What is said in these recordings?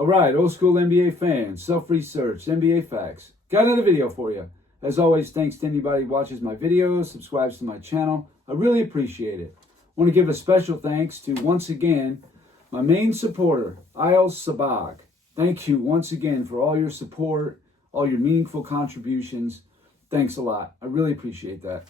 All right, old school NBA fans, self-research, NBA facts. Got another video for you. As always, thanks to anybody who watches my videos, subscribes to my channel. I really appreciate it. I want to give a special thanks to, once again, my main supporter, Isles Sabag. Thank you once again for all your support, all your meaningful contributions. Thanks a lot. I really appreciate that.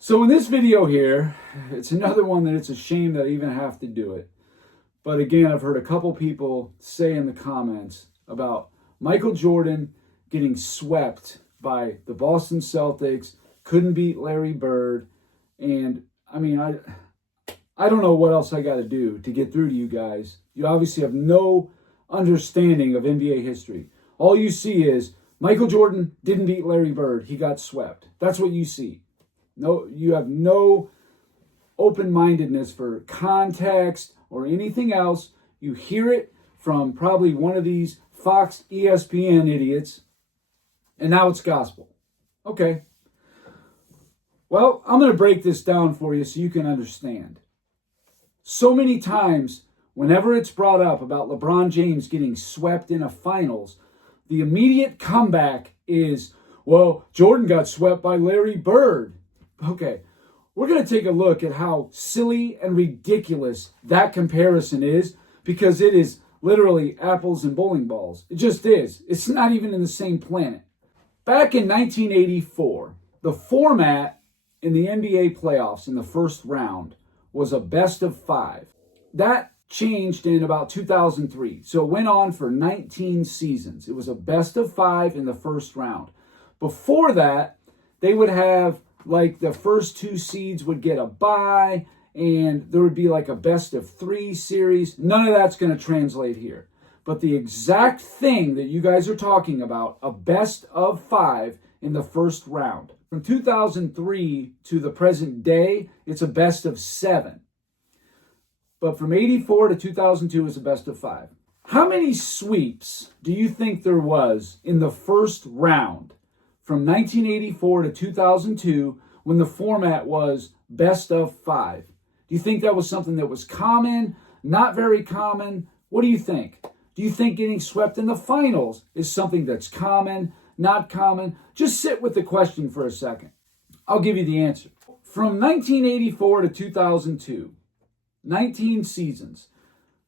So in this video here, it's another one that it's a shame that I even have to do it. But again, I've heard a couple people say in the comments about Michael Jordan getting swept by the Boston Celtics, couldn't beat Larry Bird. And I mean, I don't know what else I got to do to get through to you guys. You obviously have no understanding of NBA history. All you see is Michael Jordan didn't beat Larry Bird. He got swept. That's what you see. No, you have no open-mindedness for context or anything else. You hear it from probably one of these Fox ESPN idiots, and now it's gospel. Okay. Well, I'm going to break this down for you so you can understand. So many times, whenever it's brought up about LeBron James getting swept in a finals, the immediate comeback is, well, Jordan got swept by Larry Bird. Okay, we're going to take a look at how silly and ridiculous that comparison is, because it is literally apples and bowling balls. It just is. It's not even in the same planet. Back in 1984, the format in the NBA playoffs in the first round was a best of 5. That changed in about 2003. So it went on for 19 seasons. It was a best of 5 in the first round. Before that, they would have like the first 2 seeds would get a bye, and there would be like a best of 3 series. None of that's going to translate here. But the exact thing that you guys are talking about, a best of 5 in the first round. From 2003 to the present day, it's a best of 7. But from 84 to 2002 is a best of 5. How many sweeps do you think there was in the first round from 1984 to 2002 when the format was best of 5? Do you think that was something that was common, not very common? What do you think? Do you think getting swept in the finals is something that's common, not common? Just sit with the question for a second. I'll give you the answer. From 1984 to 2002, 19 seasons.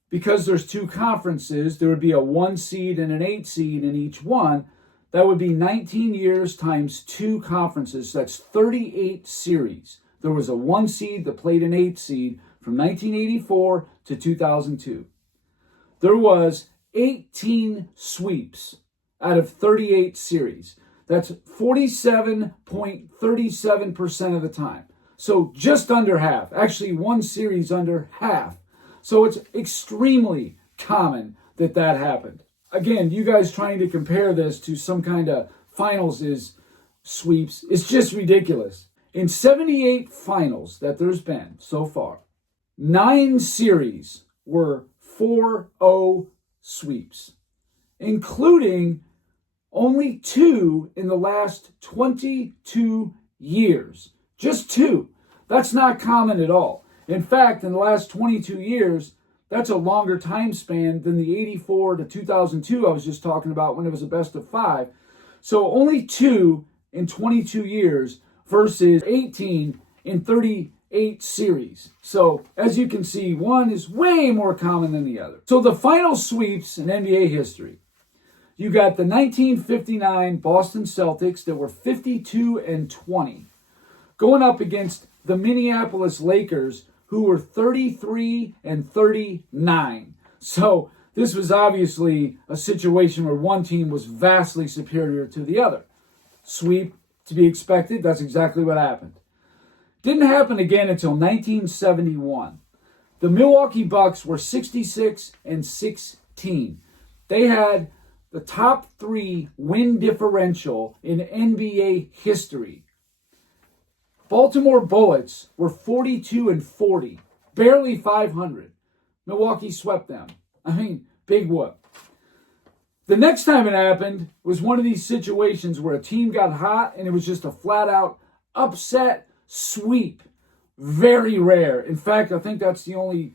Because there's 2 conferences, there would be a 1 seed and an 8 seed in each one. That would be 19 years times 2 conferences. That's 38 series. There was a 1 seed that played an 8 seed from 1984 to 2002. There was 18 sweeps out of 38 series. That's 47.37% of the time. So just under half. Actually, 1 series under half. So it's extremely common that that happened. Again, you guys trying to compare this to some kind of finals is sweeps. It's just ridiculous. In 78 finals that there's been so far, 9 series were 4-0 sweeps, including only 2 in the last 22 years. Just 2. That's not common at all. In fact, in the last 22 years, that's a longer time span than the 84 to 2002 I was just talking about when it was a best of 5. So only 2 in 22 years versus 18 in 38 series. So as you can see, one is way more common than the other. So the final sweeps in NBA history. You got the 1959 Boston Celtics that were 52-20. Going up against the Minneapolis Lakers, who were 33-39. So this was obviously a situation where one team was vastly superior to the other. Sweep to be expected. That's exactly what happened. Didn't happen again until 1971. The Milwaukee Bucks were 66-16. They had the top 3 win differential in NBA history. Baltimore Bullets were 42-40, barely 500. Milwaukee swept them. I mean, big whoop. The next time it happened was one of these situations where a team got hot and it was just a flat-out upset sweep. Very rare. In fact, I think there's only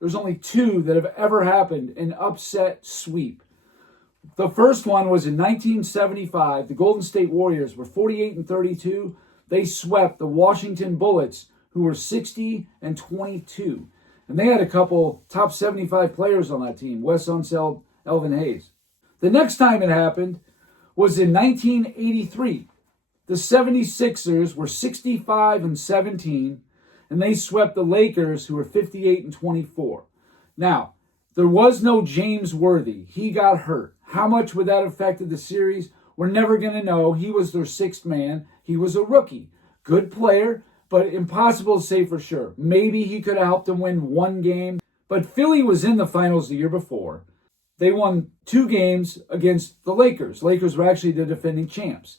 2 that have ever happened, an upset sweep. The first one was in 1975. The Golden State Warriors were 48-32. They swept the Washington Bullets, who were 60-22. And they had a couple top 75 players on that team, Wes Unseld, Elvin Hayes. The next time it happened was in 1983. The 76ers were 65-17, and they swept the Lakers, who were 58-24. Now, there was no James Worthy. He got hurt. How much would that have affected the series? We're never going to know. He was their sixth man. He was a rookie. Good player, but impossible to say for sure. Maybe he could have helped them win one game. But Philly was in the finals the year before. They won 2 games against the Lakers. Lakers were actually the defending champs.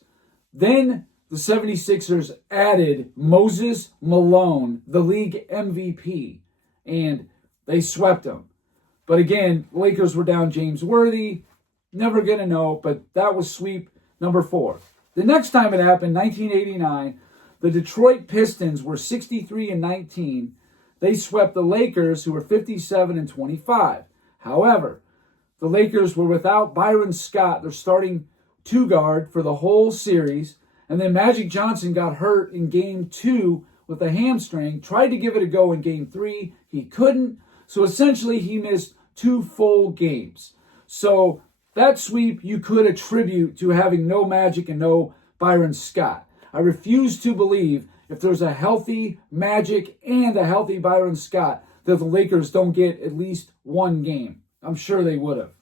Then the 76ers added Moses Malone, the league MVP, and they swept them. But again, Lakers were down James Worthy. Never going to know, but that was sweep number 4. The next time it happened, 1989, the Detroit Pistons were 63-19. They swept the Lakers, who were 57-25. However, the Lakers were without Byron Scott, their starting 2 guard, for the whole series. And then Magic Johnson got hurt in Game 2 with a hamstring. Tried to give it a go in Game 3. He couldn't. So essentially, he missed 2 full games. So that sweep you could attribute to having no Magic and no Byron Scott. I refuse to believe if there's a healthy Magic and a healthy Byron Scott that the Lakers don't get at least 1 game. I'm sure they would have.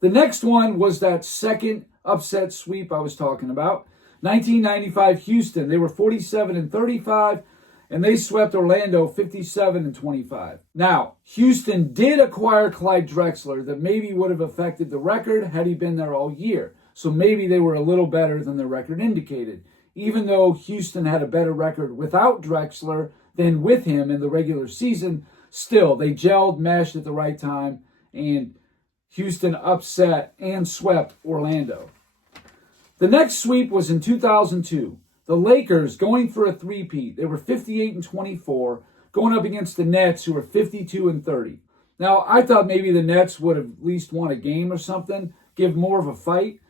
The next one was that second upset sweep I was talking about. 1995 Houston. They were 47-35, and they swept Orlando 57-25. Now, Houston did acquire Clyde Drexler that maybe would have affected the record had he been there all year. So maybe they were a little better than the record indicated. Even though Houston had a better record without Drexler than with him in the regular season, still, they gelled, meshed at the right time, and Houston upset and swept Orlando. The next sweep was in 2002. The Lakers going for a three-peat. They were 58-24, going up against the Nets, who were 52-30. Now, I thought maybe the Nets would have at least won a game or something, give more of a fight,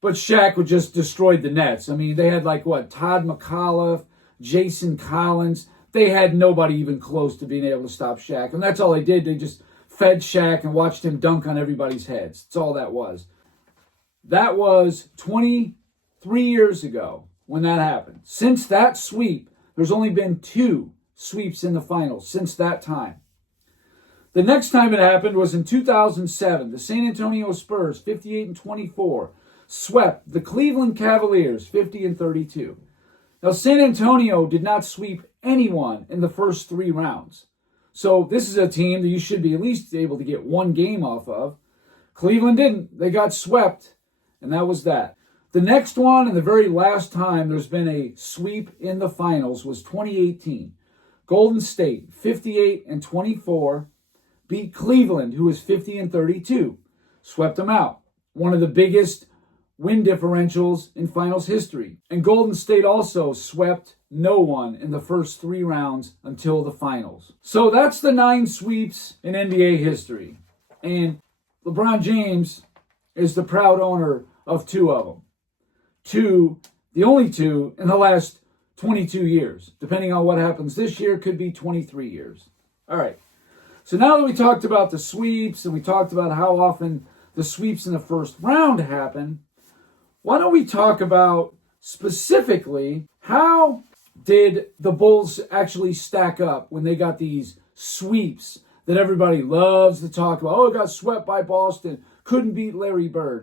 but Shaq would just destroyed the Nets. I mean, they had Todd McAuliffe, Jason Collins. They had nobody even close to being able to stop Shaq, and that's all they did. They just fed Shaq and watched him dunk on everybody's heads. That's all that was. That was 23 years ago when that happened. Since that sweep, there's only been 2 sweeps in the finals since that time. The next time it happened was in 2007. The San Antonio Spurs, 58-24, swept the Cleveland Cavaliers, 50-32. Now, San Antonio did not sweep anyone in the first 3 rounds. So this is a team that you should be at least able to get 1 game off of. Cleveland didn't. They got swept, and that was that. The next one, and the very last time there's been a sweep in the finals, was 2018. Golden State, 58-24, beat Cleveland, who was 50-32. Swept them out. One of the biggest win differentials in finals history. And Golden State also swept no one in the first 3 rounds until the finals. So that's the 9 sweeps in NBA history. And LeBron James is the proud owner of 2 of them. 2, the only 2 in the last 22 years. Depending on what happens this year, could be 23 years. All right. So now that we talked about the sweeps and we talked about how often the sweeps in the first round happen, why don't we talk about specifically how did the Bulls actually stack up when they got these sweeps that everybody loves to talk about? Oh, it got swept by Boston, couldn't beat Larry Bird.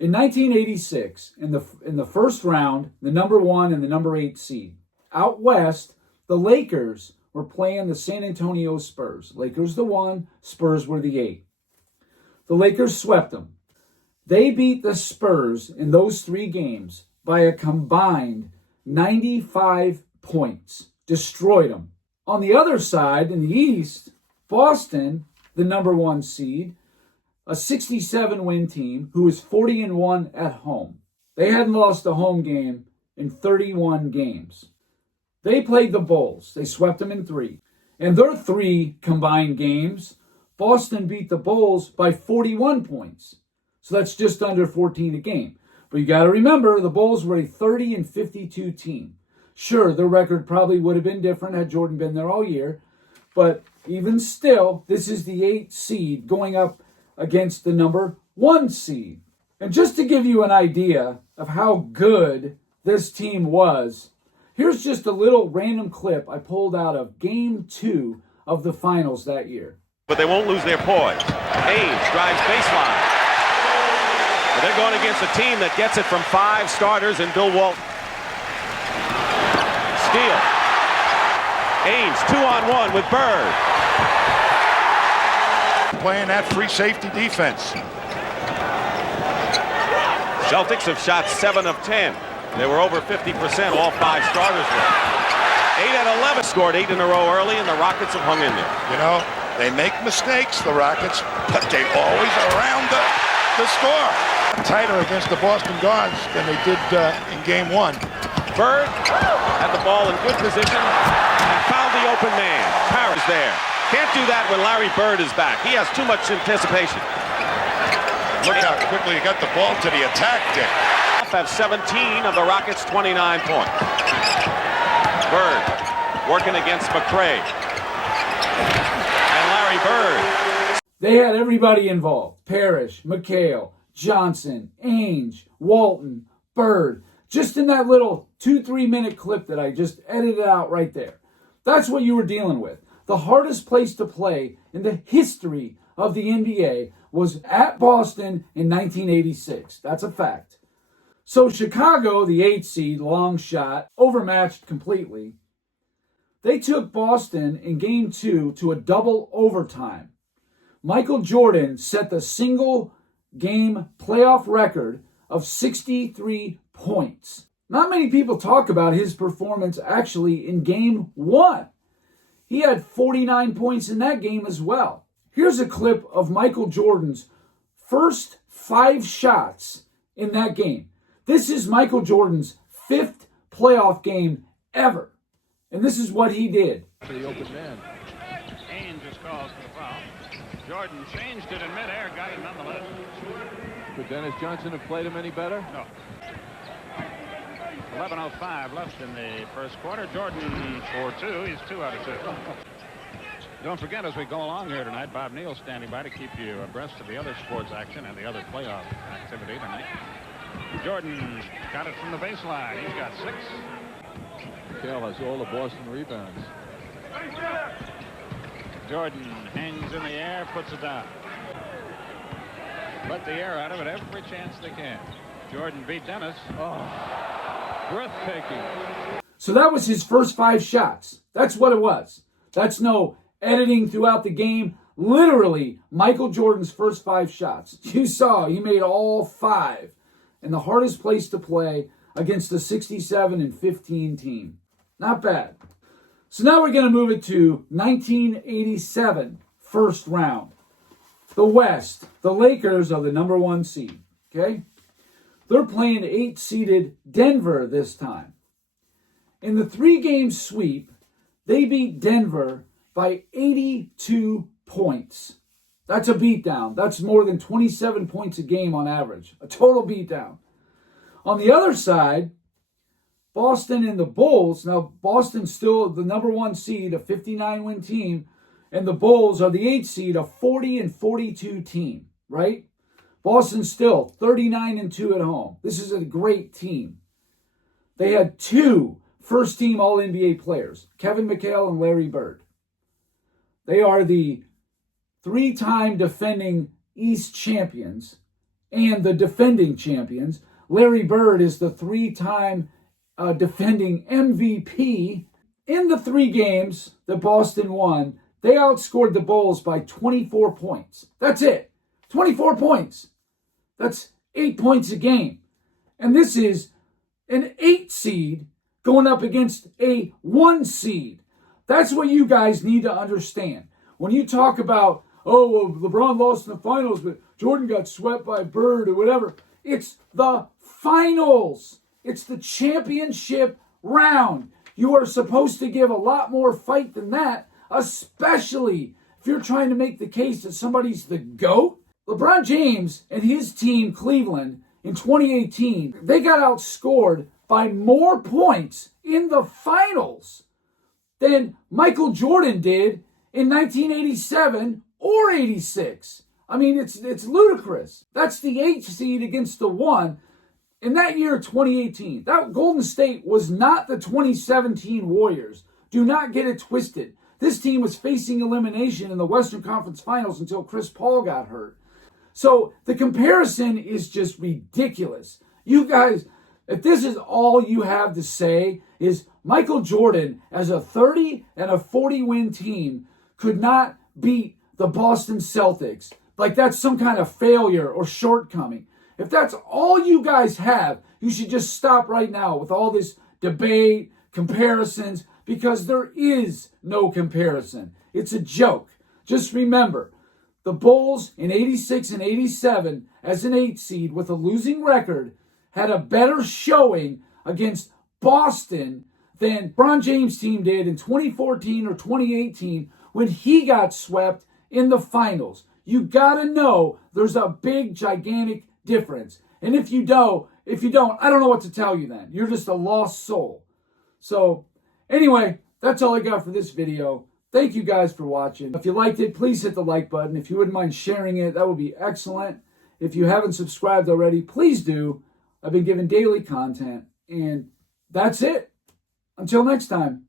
In 1986, in the first round, the number 1 and the number 8 seed, out west, the Lakers were playing the San Antonio Spurs. Lakers the 1, Spurs were the 8. The Lakers swept them. They beat the Spurs in those 3 games by a combined 95 points. Destroyed them. On the other side, in the East, Boston, the number 1 seed, a 67-win team who was 40-1 at home. They hadn't lost a home game in 31 games. They played the Bulls. They swept them in 3. In their 3 combined games, Boston beat the Bulls by 41 points. So that's just under 14 a game. But you got to remember, the Bulls were a 30-52 team. Sure, their record probably would have been different had Jordan been there all year. But even still, this is the 8th seed going up against the number 1 seed. And just to give you an idea of how good this team was, here's just a little random clip I pulled out of Game 2 of the finals that year. But they won't lose their poise. Haynes drives baseline. But they're going against a team that gets it from 5 starters and Bill Walton. Steal. Haynes 2-on-1 with Bird. Playing that free safety defense. Celtics have shot 7 of 10. They were over 50%, all 5 starters were. 8 out of 11 scored 8 in a row early, and the Rockets have hung in there. You know, they make mistakes, the Rockets, but they always around the score. Tighter against the Boston guards than they did in Game 1. Bird had the ball in good position and found the open man. Parrish there. Can't do that when Larry Bird is back. He has too much anticipation. Look how quickly he got the ball to the attack, Dick. Have 17 of the Rockets' 29 points. Bird working against McCray. And Larry Bird. They had everybody involved. Parrish, McHale, Johnson, Ainge, Walton, Bird. Just in that little 2-3 minute clip that I just edited out right there. That's what you were dealing with. The hardest place to play in the history of the NBA was at Boston in 1986. That's a fact. So Chicago, the 8th seed, long shot, overmatched completely. They took Boston in Game 2 to a double overtime. Michael Jordan set the single game playoff record of 63 points. Not many people talk about his performance actually in Game 1. He had 49 points in that game as well. Here's a clip of Michael Jordan's first 5 shots in that game. This is Michael Jordan's 5th playoff game ever. And this is what he did. The open man. Ainge is called for the foul. Jordan changed it in midair, got it nonetheless. Could Dennis Johnson have played him any better? No. 11:05 left in the first quarter. Jordan for 2. He's 2 out of 2. Don't forget, as we go along here tonight, Bob Neal standing by to keep you abreast of the other sports action and the other playoff activity tonight. Jordan got it from the baseline. He's got 6. McHale has all the Boston rebounds. Jordan hangs in the air, puts it down. Let the air out of it every chance they can. Jordan beat Dennis. Oh, breathtaking. So that was his first 5 shots. That's what it was. That's no editing throughout the game. Literally, Michael Jordan's first 5 shots. You saw he made all 5 in the hardest place to play against the 67-15 team. Not bad. So now we're going to move it to 1987 first round. The West. The Lakers are the number 1 seed. Okay? They're playing 8-seeded Denver this time. In the 3-game sweep, they beat Denver by 82 points. That's a beatdown. That's more than 27 points a game on average. A total beatdown. On the other side, Boston and the Bulls. Now, Boston's still the number 1 seed, a 59-win team, and the Bulls are the 8th seed, a 40-42 team, right? Boston's still 39-2 at home. This is a great team. They had 2 first-team All-NBA players, Kevin McHale and Larry Bird. They are the 3-time defending East champions and the defending champions. Larry Bird is the 3-time defending MVP. In the 3 games that Boston won, they outscored the Bulls by 24 points. That's it. 24 points. That's 8 points a game. And this is an 8 seed going up against a 1 seed. That's what you guys need to understand. When you talk about, oh, well, LeBron lost in the finals, but Jordan got swept by Bird or whatever. It's the finals. It's the championship round. You are supposed to give a lot more fight than that, especially if you're trying to make the case that somebody's the GOAT. LeBron James and his team, Cleveland, in 2018, they got outscored by more points in the finals than Michael Jordan did in 1987 or 86. I mean, it's ludicrous. That's the 8 seed against the 1. In that year, 2018, that Golden State was not the 2017 Warriors. Do not get it twisted. This team was facing elimination in the Western Conference Finals until Chris Paul got hurt. So the comparison is just ridiculous. You guys, if this is all you have to say is Michael Jordan as a 30 and a 40 win team could not beat the Boston Celtics. Like that's some kind of failure or shortcoming. If that's all you guys have, you should just stop right now with all this debate, comparisons, because there is no comparison. It's a joke. Just remember, the Bulls in 86 and 87 as an 8 seed with a losing record had a better showing against Boston than LeBron James' team did in 2014 or 2018 when he got swept in the finals. You got to know there's a big, gigantic difference. And if you don't, I don't know what to tell you then. You're just a lost soul. So anyway, that's all I got for this video. Thank you guys for watching. If you liked it, please hit the like button. If you wouldn't mind sharing it, that would be excellent. If you haven't subscribed already, please do. I've been giving daily content. And that's it. Until next time.